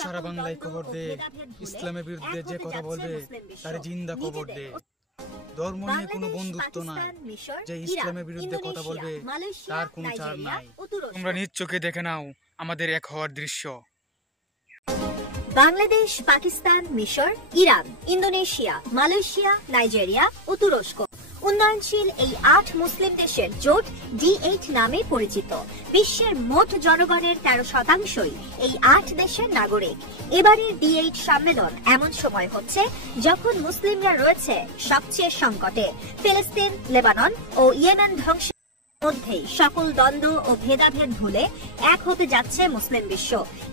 সারা বাংলায় খবর দে, ইসলামের বিরুদ্ধে যে কথা বলবে তার জিন্দা খবর দে। ধর্ম নিয়ে কোনো বন্ধুত্ব নাই, যে ইসলামের বিরুদ্ধে কথা বলবে তার কোনো ছাড় নাই। তোমরা নিজ চোখে দেখে নাও আমাদের এক হওয়ার দৃশ্য। বাংলাদেশ, পাকিস্তান, মিশর, ইরান, ইন্দোনেশিয়া, মালয়েশিয়া, নাইজেরিয়া ও তুরস্ক উন্নয়নশীল এই ৮ মুসলিম দেশের জোট D8 নামে পরিচিত। বিশ্বের মোট জনগণের 13%ই এই ৮ দেশের নাগরিক। এবারের D8 সম্মেলন এমন সময় হচ্ছে যখন মুসলিমরা রয়েছে সবচেয়ে সংকটে। ফিলিস্তিন, লেবানন ও ইয়েমেন ধ্বংস মধ্যে সকল দ্বন্দ্ব ও ভেদাভেদ ভুলে এক হতে যাচ্ছে মুসলিম বিশ্ব।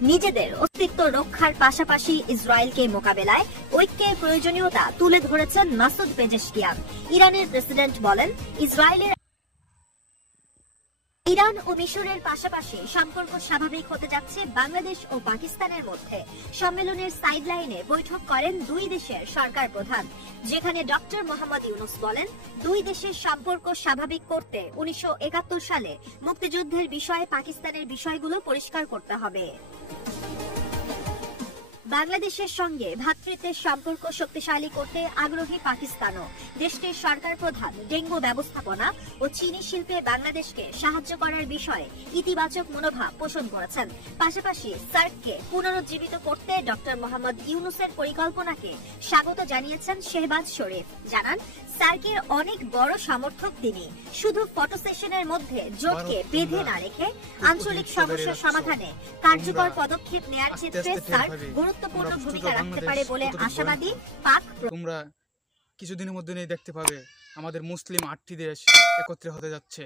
নিজেদের অস্তিত্ব রক্ষার পাশাপাশি ইসরায়েলকে মোকাবেলায় ঐক্যের প্রয়োজনীয়তা তুলে ধরেছেন মাসুদ পেজেশকিয়ান। ইরানের প্রেসিডেন্ট বলেন, ইরান ও মিশরের পাশাপাশি সম্পর্ক স্বাভাবিক হতে যাচ্ছে বাংলাদেশ ও পাকিস্তানের মধ্যে। সম্মেলনের সাইডলাইনে বৈঠক করেন দুই দেশের সরকার প্রধান, যেখানে ডক্টর মোহাম্মদ ইউনূস বলেন, দুই দেশের সম্পর্ক স্বাভাবিক করতে 1971 সালে মুক্তিযুদ্ধের বিষয়ে পাকিস্তানের বিষয়গুলো পরিষ্কার করতে হবে। বাংলাদেশের সঙ্গে ভ্রাতৃত্বের সম্পর্ক শক্তিশালী করতে আগ্রহী পাকিস্তানও। দেশটির সরকার প্রধান ডেঙ্গু ব্যবস্থাপনা ও চিনি শিল্পে বাংলাদেশকে সাহায্য করার বিষয়ে ইতিবাচক মনোভাব পোষণ করেছেন। পাশাপাশি সার্ককে পুনরুজ্জীবিত করতে ডক্টর মোহাম্মদ ইউনূসের পরিকল্পনাকে স্বাগত জানিয়েছেন শেহবাজ শরীফ। জানান, সার্কের অনেক বড় সমর্থক তিনি। শুধু ফটো সেশনের মধ্যে জোটকে বেঁধে না রেখে আঞ্চলিক সমস্যা সমাধানে কার্যকর পদক্ষেপ নেয়ার ক্ষেত্রে সার্ক গুরুত্বপূর্ণ ভূমিকা রাখতে পারে বলে আশাবাদী পাক। তোমরা কিছুদিনের মধ্যে দেখতে পাবে আমাদের মুসলিম ৮টি দেশ একত্রে হতে যাচ্ছে।